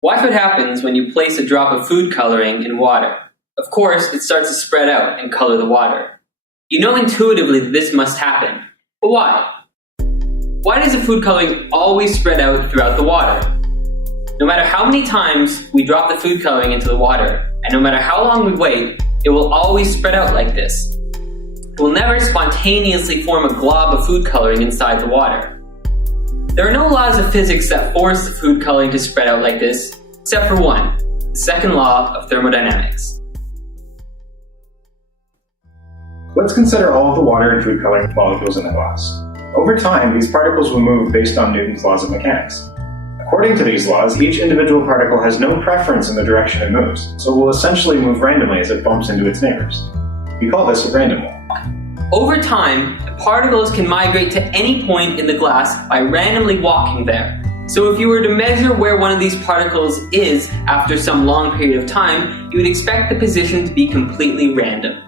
Watch what happens when you place a drop of food coloring in water. Of course, it starts to spread out and color the water. You know intuitively that this must happen, but why? Why does the food coloring always spread out throughout the water? No matter how many times we drop the food coloring into the water, and no matter how long we wait, it will always spread out like this. It will never spontaneously form a glob of food coloring inside the water. There are no laws of physics that force the food coloring to spread out like this, except for one, the second law of thermodynamics. Let's consider all of the water and food coloring molecules in the glass. Over time, these particles will move based on Newton's laws of mechanics. According to these laws, each individual particle has no preference in the direction it moves, so it will essentially move randomly as it bumps into its neighbors. We call this a random walk. Over time, the particles can migrate to any point in the glass by randomly walking there. So if you were to measure where one of these particles is after some long period of time, you would expect the position to be completely random.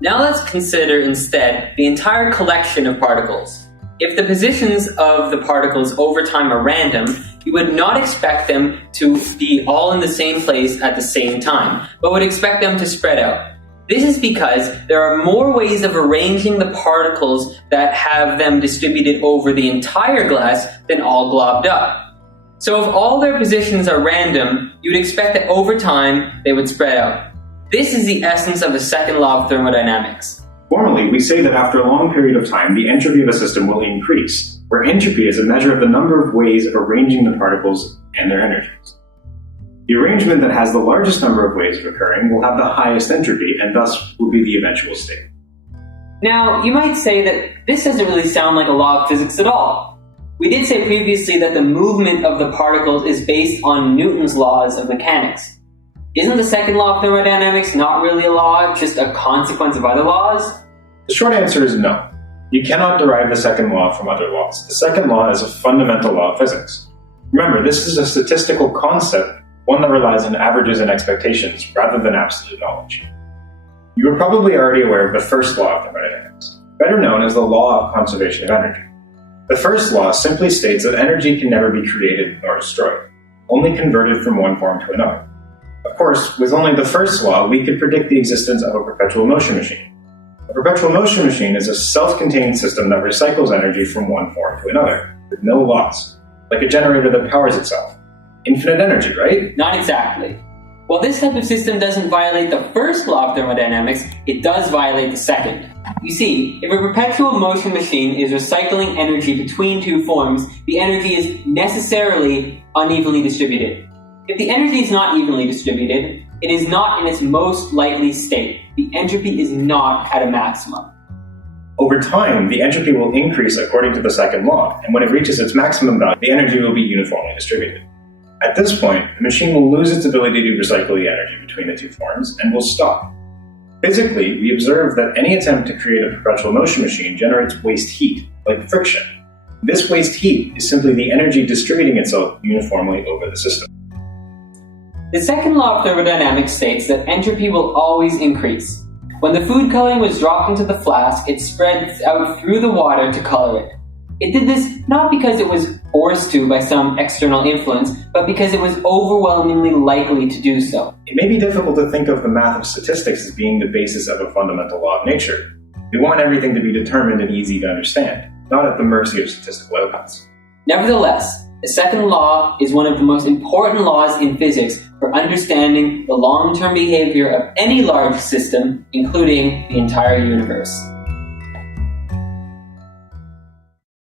Now let's consider instead the entire collection of particles. If the positions of the particles over time are random, you would not expect them to be all in the same place at the same time, but would expect them to spread out. This is because there are more ways of arranging the particles that have them distributed over the entire glass than all globbed up. So if all their positions are random, you would expect that over time they would spread out. This is the essence of the second law of thermodynamics. Formally, we say that after a long period of time, the entropy of a system will increase, where entropy is a measure of the number of ways of arranging the particles and their energies. The arrangement that has the largest number of ways of occurring will have the highest entropy, and thus will be the eventual state. Now, you might say that this doesn't really sound like a law of physics at all. We did say previously that the movement of the particles is based on Newton's laws of mechanics. Isn't the second law of thermodynamics not really a law, just a consequence of other laws? The short answer is no. You cannot derive the second law from other laws. The second law is a fundamental law of physics. Remember, this is a statistical concept, one that relies on averages and expectations rather than absolute knowledge. You are probably already aware of the first law of thermodynamics, better known as the law of conservation of energy. The first law simply states that energy can never be created nor destroyed, only converted from one form to another. Of course, with only the first law, we could predict the existence of a perpetual motion machine. A perpetual motion machine is a self-contained system that recycles energy from one form to another, with no loss, like a generator that powers itself. Infinite energy, right? Not exactly. While this type of system doesn't violate the first law of thermodynamics, it does violate the second. You see, if a perpetual motion machine is recycling energy between two forms, the energy is necessarily unevenly distributed. If the energy is not evenly distributed, it is not in its most likely state. The entropy is not at a maximum. Over time, the entropy will increase according to the second law, and when it reaches its maximum value, the energy will be uniformly distributed. At this point, the machine will lose its ability to recycle the energy between the two forms and will stop. Physically, we observe that any attempt to create a perpetual motion machine generates waste heat, like friction. This waste heat is simply the energy distributing itself uniformly over the system. The second law of thermodynamics states that entropy will always increase. When the food coloring was dropped into the flask, it spread out through the water to color it. It did this not because it was forced to by some external influence, but because it was overwhelmingly likely to do so. It may be difficult to think of the math of statistics as being the basis of a fundamental law of nature. We want everything to be determined and easy to understand, not at the mercy of statistical outcomes. Nevertheless, the second law is one of the most important laws in physics for understanding the long-term behavior of any large system, including the entire universe.